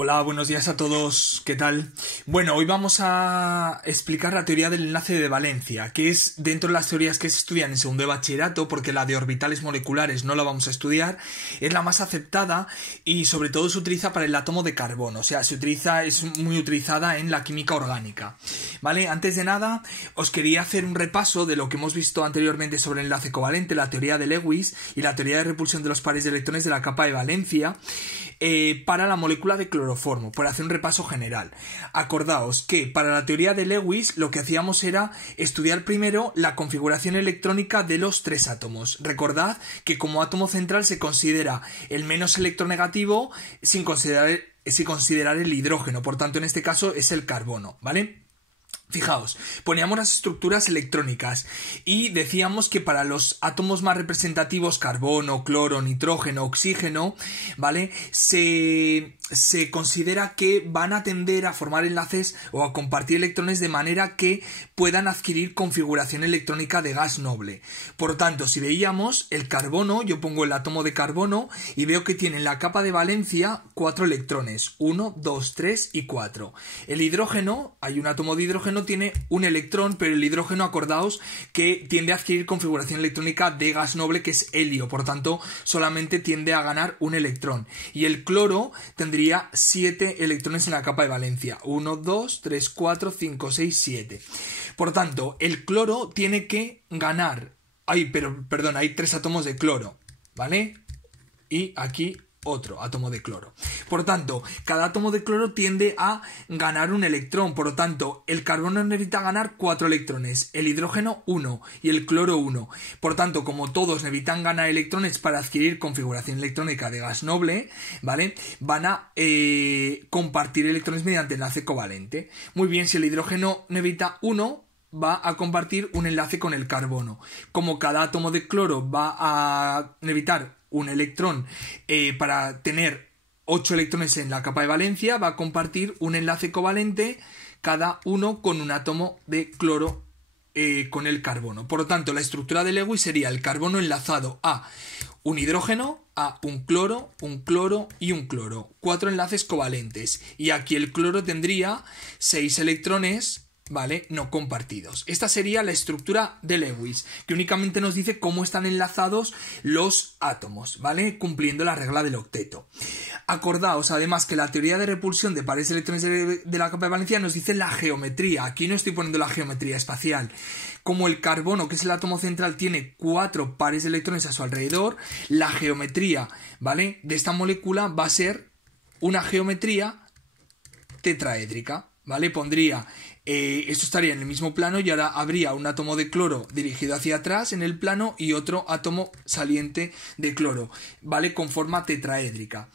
Hola, buenos días a todos, ¿qué tal? Bueno, hoy vamos a explicar la teoría del enlace de valencia, que es dentro de las teorías que se estudian en segundo de bachillerato, porque la de orbitales moleculares no la vamos a estudiar, es la más aceptada y sobre todo se utiliza para el átomo de carbono, o sea, es muy utilizada en la química orgánica, ¿vale? Antes de nada, os quería hacer un repaso de lo que hemos visto anteriormente sobre el enlace covalente, la teoría de Lewis y la teoría de repulsión de los pares de electrones de la capa de valencia, para la molécula de cloroformo, por hacer un repaso general. Acordaos que para la teoría de Lewis lo que hacíamos era estudiar primero la configuración electrónica de los tres átomos. Recordad que como átomo central se considera el menos electronegativo sin considerar el hidrógeno, por tanto en este caso es el carbono, ¿vale? Fijaos, poníamos las estructuras electrónicas y decíamos que para los átomos más representativos, carbono, cloro, nitrógeno, oxígeno, ¿vale? Se considera que van a tender a formar enlaces o a compartir electrones de manera que puedan adquirir configuración electrónica de gas noble. Por tanto, si veíamos el carbono, yo pongo el átomo de carbono y veo que tiene en la capa de valencia 4 electrones, 1, 2, 3 y 4. El hidrógeno, hay un átomo de hidrógeno, tiene un electrón, pero el hidrógeno, acordaos que tiende a adquirir configuración electrónica de gas noble, que es helio, por tanto solamente tiende a ganar un electrón. Y el cloro tendría 7 electrones en la capa de valencia, 1, 2, 3, 4, 5, 6, 7. Por tanto, el cloro tiene que ganar, hay 3 átomos de cloro, ¿vale? Y aquí otro átomo de cloro. Por tanto, cada átomo de cloro tiende a ganar un electrón. Por lo tanto, el carbono necesita ganar 4 electrones, el hidrógeno 1 y el cloro 1. Por tanto, como todos necesitan ganar electrones para adquirir configuración electrónica de gas noble, ¿vale? Van a compartir electrones mediante enlace covalente. Muy bien, si el hidrógeno necesita 1, va a compartir un enlace con el carbono. Como cada átomo de cloro va a necesitar un electrón para tener 8 electrones en la capa de valencia, va a compartir un enlace covalente cada uno con un átomo de cloro con el carbono. Por lo tanto, la estructura de Lewis sería el carbono enlazado a un hidrógeno, a un cloro y un cloro. 4 enlaces covalentes. Y aquí el cloro tendría 6 electrones, ¿vale? No compartidos. Esta sería la estructura de Lewis, que únicamente nos dice cómo están enlazados los átomos, ¿vale? Cumpliendo la regla del octeto. Acordaos además que la teoría de repulsión de pares de electrones de la capa de valencia nos dice la geometría. Aquí no estoy poniendo la geometría espacial. Como el carbono, que es el átomo central, tiene 4 pares de electrones a su alrededor, la geometría, ¿vale?, de esta molécula va a ser una geometría tetraédrica, ¿vale? Pondría esto estaría en el mismo plano y ahora habría un átomo de cloro dirigido hacia atrás en el plano y otro átomo saliente de cloro, ¿vale? Con forma tetraédrica.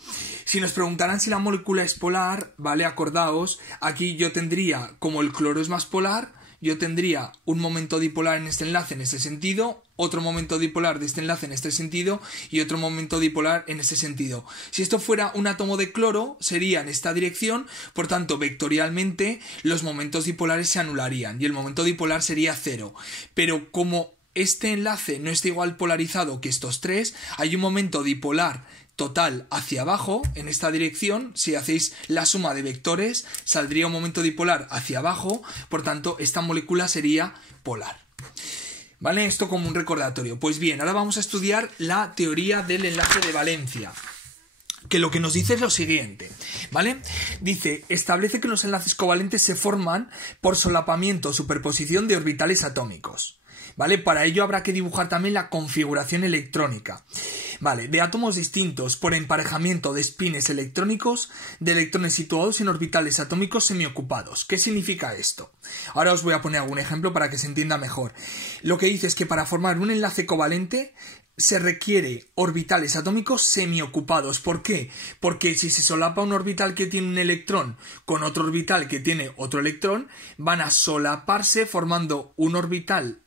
Si nos preguntaran si la molécula es polar, ¿vale? Acordaos, aquí yo tendría, como el cloro es más polar, yo tendría un momento dipolar en este enlace en ese sentido, otro momento dipolar de este enlace en este sentido y otro momento dipolar en este sentido. Si esto fuera un átomo de cloro, sería en esta dirección, por tanto, vectorialmente los momentos dipolares se anularían y el momento dipolar sería 0. Pero como este enlace no está igual polarizado que estos tres, hay un momento dipolar total hacia abajo en esta dirección. Si hacéis la suma de vectores saldría un momento dipolar hacia abajo, por tanto esta molécula sería polar, ¿vale? Esto como un recordatorio. Pues bien, ahora vamos a estudiar la teoría del enlace de valencia, que lo que nos dice es lo siguiente, ¿vale? Dice, establece que los enlaces covalentes se forman por solapamiento o superposición de orbitales atómicos, ¿vale? Para ello habrá que dibujar también la configuración electrónica, ¿vale?, de átomos distintos por emparejamiento de espines electrónicos de electrones situados en orbitales atómicos semiocupados. ¿Qué significa esto? Ahora os voy a poner algún ejemplo para que se entienda mejor. Lo que dice es que para formar un enlace covalente se requiere orbitales atómicos semiocupados. ¿Por qué? Porque si se solapa un orbital que tiene un electrón con otro orbital que tiene otro electrón, van a solaparse formando un orbital,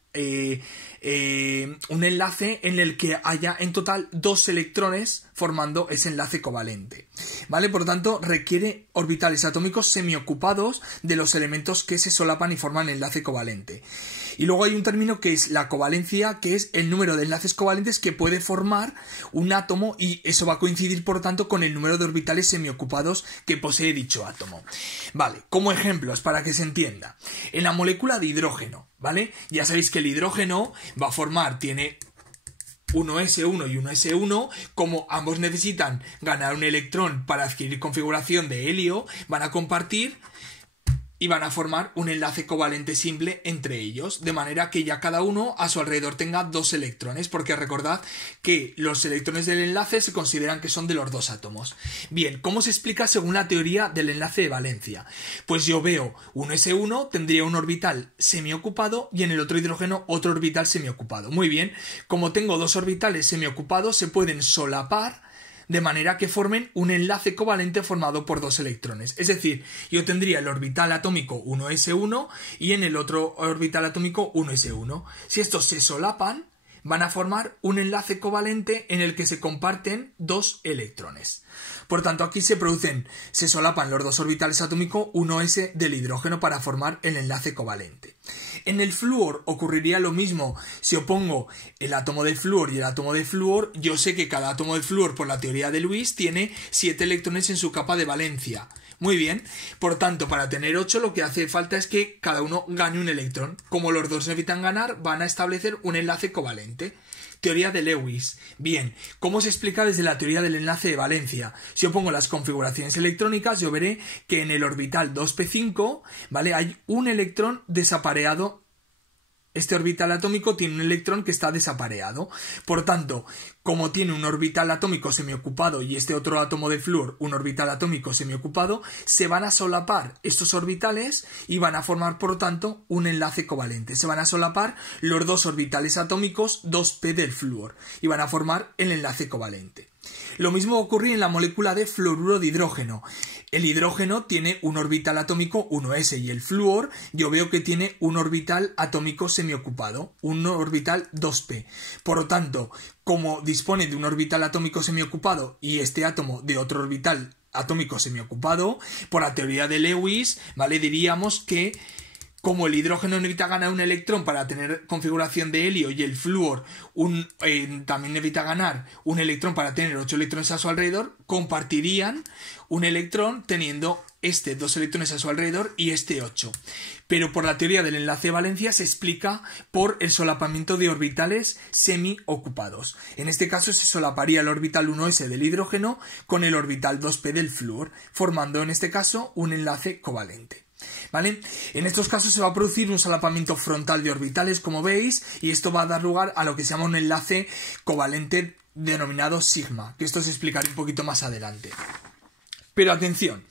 un enlace en el que haya en total 2 electrones formando ese enlace covalente, ¿vale? Por lo tanto, requiere orbitales atómicos semiocupados de los elementos que se solapan y forman el enlace covalente. Y luego hay un término que es la covalencia, que es el número de enlaces covalentes que puede formar un átomo, y eso va a coincidir por tanto con el número de orbitales semiocupados que posee dicho átomo. Vale, como ejemplos para que se entienda. En la molécula de hidrógeno, ¿vale? Ya sabéis que el hidrógeno va a formar, tiene 1s1 y 1s1, como ambos necesitan ganar un electrón para adquirir configuración de helio, van a compartir y van a formar un enlace covalente simple entre ellos, de manera que ya cada uno a su alrededor tenga 2 electrones, porque recordad que los electrones del enlace se consideran que son de los 2 átomos. Bien, ¿cómo se explica según la teoría del enlace de valencia? Pues yo veo 1s1, tendría un orbital semiocupado y en el otro hidrógeno otro orbital semiocupado. Muy bien, como tengo 2 orbitales semiocupados, se pueden solapar de manera que formen un enlace covalente formado por 2 electrones. Es decir, yo tendría el orbital atómico 1s1 y en el otro orbital atómico 1s1. Si estos se solapan, van a formar un enlace covalente en el que se comparten 2 electrones. Por tanto, aquí se solapan los 2 orbitales atómicos 1s del hidrógeno para formar el enlace covalente. En el flúor ocurriría lo mismo. Si opongo el átomo de flúor y el átomo de flúor, yo sé que cada átomo de flúor, por la teoría de Lewis, tiene 7 electrones en su capa de valencia. Muy bien, por tanto, para tener 8 lo que hace falta es que cada uno gane un electrón. Como los dos necesitan ganar, van a establecer un enlace covalente. Teoría de Lewis. Bien, ¿cómo se explica desde la teoría del enlace de valencia? Si yo pongo las configuraciones electrónicas, yo veré que en el orbital 2p5, ¿vale?, hay un electrón desapareado. Este orbital atómico tiene un electrón que está desapareado. Por tanto, como tiene un orbital atómico semiocupado y este otro átomo de flúor un orbital atómico semiocupado, se van a solapar estos orbitales y van a formar, por tanto, un enlace covalente. Se van a solapar los 2 orbitales atómicos 2p del flúor y van a formar el enlace covalente. Lo mismo ocurre en la molécula de fluoruro de hidrógeno. El hidrógeno tiene un orbital atómico 1s y el flúor yo veo que tiene un orbital atómico semiocupado, un orbital 2p. Por lo tanto, como dispone de un orbital atómico semiocupado y este átomo de otro orbital atómico semiocupado, por la teoría de Lewis, ¿vale?, diríamos que como el hidrógeno necesita ganar un electrón para tener configuración de helio y el flúor también necesita ganar un electrón para tener 8 electrones a su alrededor, compartirían un electrón teniendo 2 electrones a su alrededor y 8. Pero por la teoría del enlace de valencia se explica por el solapamiento de orbitales semiocupados. En este caso se solaparía el orbital 1s del hidrógeno con el orbital 2p del flúor, formando en este caso un enlace covalente. ¿Vale? En estos casos se va a producir un solapamiento frontal de orbitales, como veis, y esto va a dar lugar a lo que se llama un enlace covalente denominado sigma, que esto se explicará un poquito más adelante. Pero atención,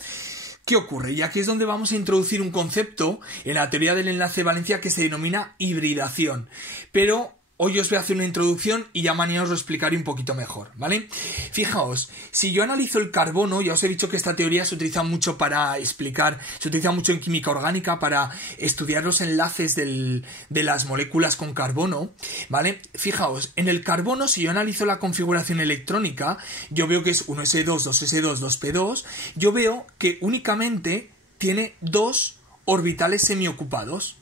¿qué ocurre? Y aquí es donde vamos a introducir un concepto en la teoría del enlace de valencia que se denomina hibridación. Pero hoy os voy a hacer una introducción y ya mañana os lo explicaré un poquito mejor, ¿vale? Fijaos, si yo analizo el carbono, ya os he dicho que esta teoría se utiliza mucho para explicar, se utiliza mucho en química orgánica para estudiar los enlaces de las moléculas con carbono, ¿vale? Fijaos, en el carbono, si yo analizo la configuración electrónica, yo veo que es 1s2, 2s2, 2p2, yo veo que únicamente tiene 2 orbitales semiocupados.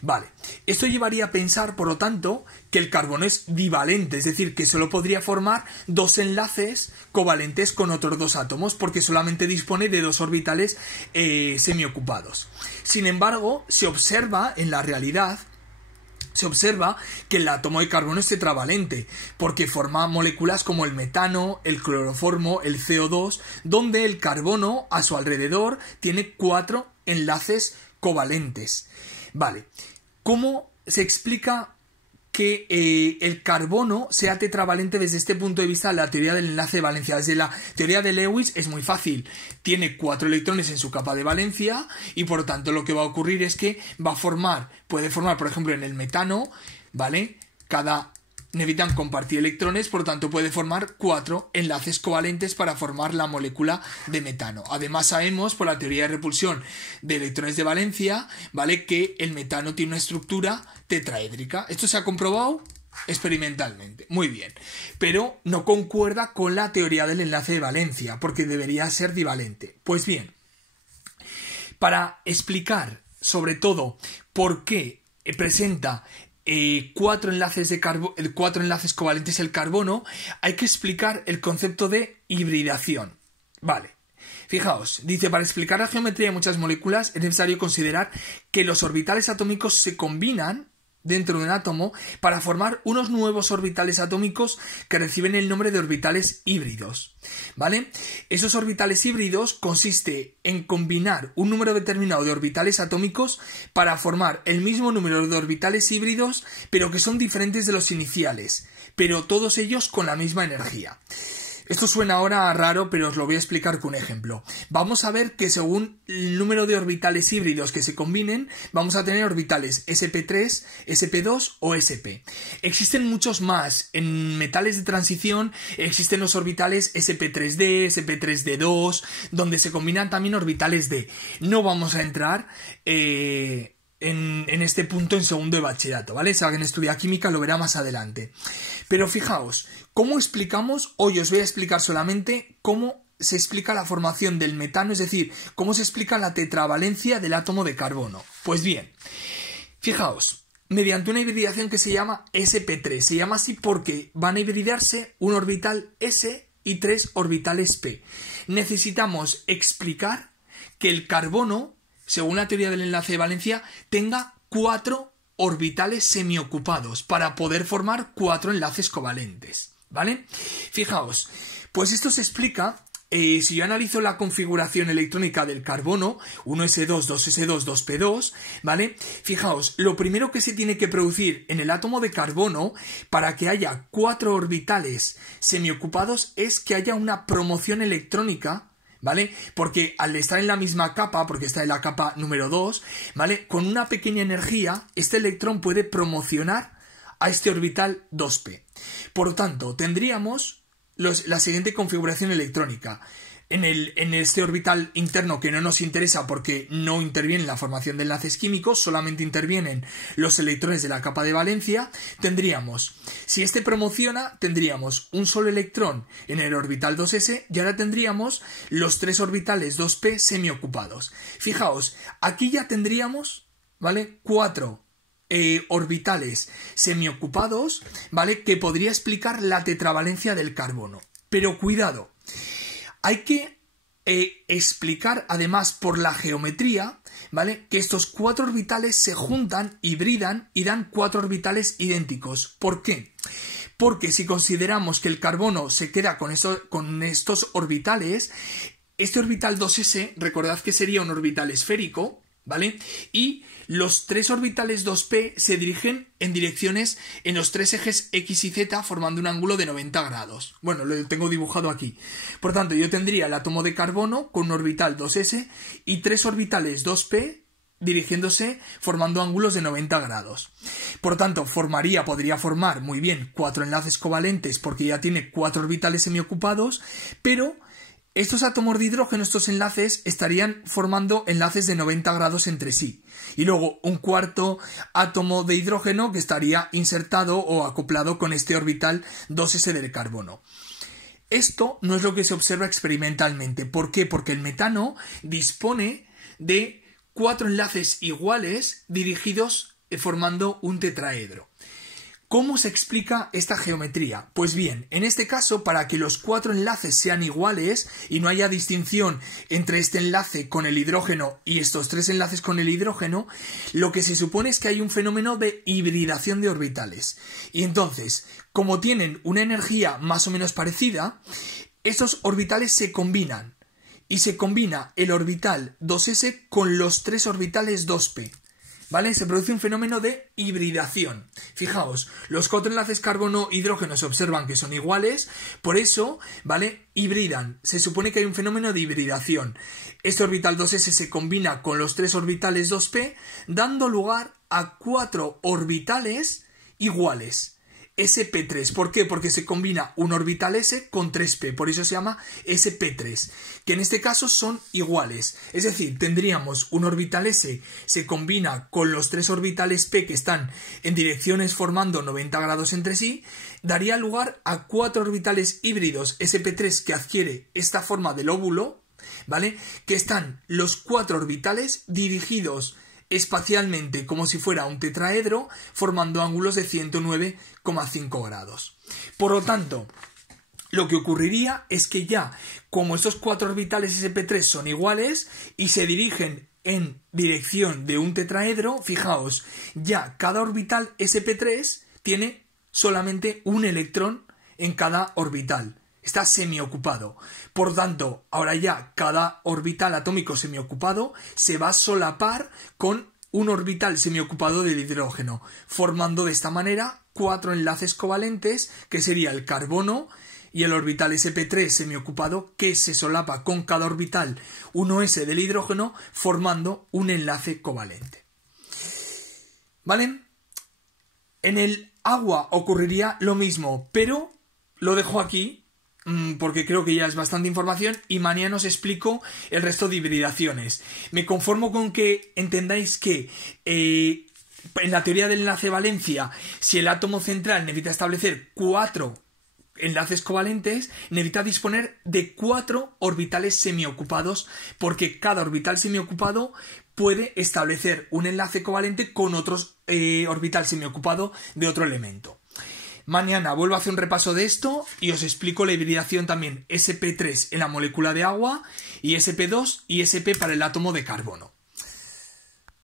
Vale, esto llevaría a pensar, por lo tanto, que el carbono es divalente, es decir, que solo podría formar 2 enlaces covalentes con otros 2 átomos, porque solamente dispone de 2 orbitales semiocupados. Sin embargo, se observa en la realidad, que el átomo de carbono es tetravalente, porque forma moléculas como el metano, el cloroformo, el CO2, donde el carbono a su alrededor tiene 4 enlaces covalentes. Vale, ¿cómo se explica que el carbono sea tetravalente desde este punto de vista de la teoría del enlace de valencia? Desde la teoría de Lewis es muy fácil. Tiene 4 electrones en su capa de valencia y por lo tanto lo que va a ocurrir es que puede formar, por ejemplo, en el metano, ¿vale? Necesitan compartir electrones, por lo tanto puede formar 4 enlaces covalentes para formar la molécula de metano. Además sabemos por la teoría de repulsión de electrones de valencia, ¿vale?, que el metano tiene una estructura tetraédrica. Esto se ha comprobado experimentalmente. Muy bien. Pero no concuerda con la teoría del enlace de valencia, porque debería ser divalente. Pues bien, para explicar sobre todo por qué presenta cuatro enlaces covalentes el carbono, hay que explicar el concepto de hibridación. Vale. Fijaos, dice, para explicar la geometría de muchas moléculas es necesario considerar que los orbitales atómicos se combinan dentro de un átomo para formar unos nuevos orbitales atómicos que reciben el nombre de orbitales híbridos, ¿vale? Esos orbitales híbridos consiste en combinar un número determinado de orbitales atómicos para formar el mismo número de orbitales híbridos, pero que son diferentes de los iniciales, pero todos ellos con la misma energía. Esto suena ahora raro, pero os lo voy a explicar con un ejemplo. Vamos a ver que según el número de orbitales híbridos que se combinen, vamos a tener orbitales sp3, sp2 o sp. Existen muchos más. En metales de transición existen los orbitales sp3d, sp3d2, donde se combinan también orbitales d. No vamos a entrar en este punto en segundo de bachillerato, ¿vale? Si alguien estudia química lo verá más adelante. Pero fijaos, ¿cómo explicamos? Hoy os voy a explicar solamente cómo se explica la formación del metano, es decir, cómo se explica la tetravalencia del átomo de carbono. Pues bien, fijaos, mediante una hibridación que se llama sp3. Se llama así porque van a hibridarse un orbital s y 3 orbitales p. Necesitamos explicar que el carbono, según la teoría del enlace de valencia, tenga 4 orbitales semiocupados para poder formar 4 enlaces covalentes, ¿vale? Fijaos, pues esto se explica, si yo analizo la configuración electrónica del carbono, 1s2, 2s2, 2p2, ¿vale? Fijaos, lo primero que se tiene que producir en el átomo de carbono para que haya 4 orbitales semiocupados es que haya una promoción electrónica, ¿vale? Porque al estar en la misma capa, porque está en la capa número 2, ¿vale? Con una pequeña energía, este electrón puede promocionar a este orbital 2p. Por lo tanto, tendríamos la siguiente configuración electrónica. En este orbital interno que no nos interesa porque no interviene en la formación de enlaces químicos, solamente intervienen los electrones de la capa de valencia, tendríamos, si este promociona, tendríamos un solo electrón en el orbital 2s y ahora tendríamos los 3 orbitales 2p semiocupados. Fijaos, aquí ya tendríamos, ¿vale? 4 orbitales semiocupados, ¿vale? Que podría explicar la tetravalencia del carbono. Pero cuidado, hay que explicar además por la geometría, ¿vale? Que estos 4 orbitales se juntan, hibridan y dan 4 orbitales idénticos. ¿Por qué? Porque si consideramos que el carbono se queda con estos orbitales, este orbital 2s, recordad que sería un orbital esférico, ¿vale? Y los 3 orbitales 2p se dirigen en direcciones en los 3 ejes x y z formando un ángulo de 90 grados. Bueno, lo tengo dibujado aquí. Por tanto, yo tendría el átomo de carbono con un orbital 2s y 3 orbitales 2p dirigiéndose formando ángulos de 90 grados. Por tanto, podría formar muy bien 4 enlaces covalentes porque ya tiene 4 orbitales semiocupados, pero estos átomos de hidrógeno, estos enlaces, estarían formando enlaces de 90 grados entre sí. Y luego un cuarto átomo de hidrógeno que estaría insertado o acoplado con este orbital 2s del carbono. Esto no es lo que se observa experimentalmente. ¿Por qué? Porque el metano dispone de 4 enlaces iguales dirigidos formando un tetraedro. ¿Cómo se explica esta geometría? Pues bien, en este caso, para que los 4 enlaces sean iguales y no haya distinción entre este enlace con el hidrógeno y estos 3 enlaces con el hidrógeno, lo que se supone es que hay un fenómeno de hibridación de orbitales. Y entonces, como tienen una energía más o menos parecida, estos orbitales se combinan. Y se combina el orbital 2s con los 3 orbitales 2p. ¿Vale? Se produce un fenómeno de hibridación. Fijaos, los 4 enlaces carbono-hidrógeno se observan que son iguales, por eso, ¿vale? Hibridan. Se supone que hay un fenómeno de hibridación. Este orbital 2s se combina con los 3 orbitales 2p, dando lugar a 4 orbitales iguales. sp3. ¿Por qué? Porque se combina un orbital s con 3p, por eso se llama sp3, que en este caso son iguales. Es decir, tendríamos un orbital s se combina con los 3 orbitales p que están en direcciones formando 90 grados entre sí, daría lugar a 4 orbitales híbridos sp3 que adquiere esta forma del óvulo, ¿vale? Que están los 4 orbitales dirigidos espacialmente como si fuera un tetraedro, formando ángulos de 109,5 grados. Por lo tanto, lo que ocurriría es que ya, como estos 4 orbitales sp3 son iguales y se dirigen en dirección de un tetraedro, fijaos, ya cada orbital sp3 tiene solamente un electrón en cada orbital. Está semiocupado. Por tanto, ahora ya cada orbital atómico semiocupado se va a solapar con un orbital semiocupado del hidrógeno, formando de esta manera 4 enlaces covalentes, que sería el carbono y el orbital sp3 semiocupado, que se solapa con cada orbital 1s del hidrógeno, formando un enlace covalente. ¿Vale? En el agua ocurriría lo mismo, pero lo dejo aquí porque creo que ya es bastante información y mañana os explico el resto de hibridaciones. Me conformo con que entendáis que en la teoría del enlace valencia, si el átomo central necesita establecer 4 enlaces covalentes, necesita disponer de 4 orbitales semiocupados, porque cada orbital semiocupado puede establecer un enlace covalente con otro orbital semiocupado de otro elemento. Mañana vuelvo a hacer un repaso de esto y os explico la hibridación también sp3 en la molécula de agua y sp2 y sp para el átomo de carbono.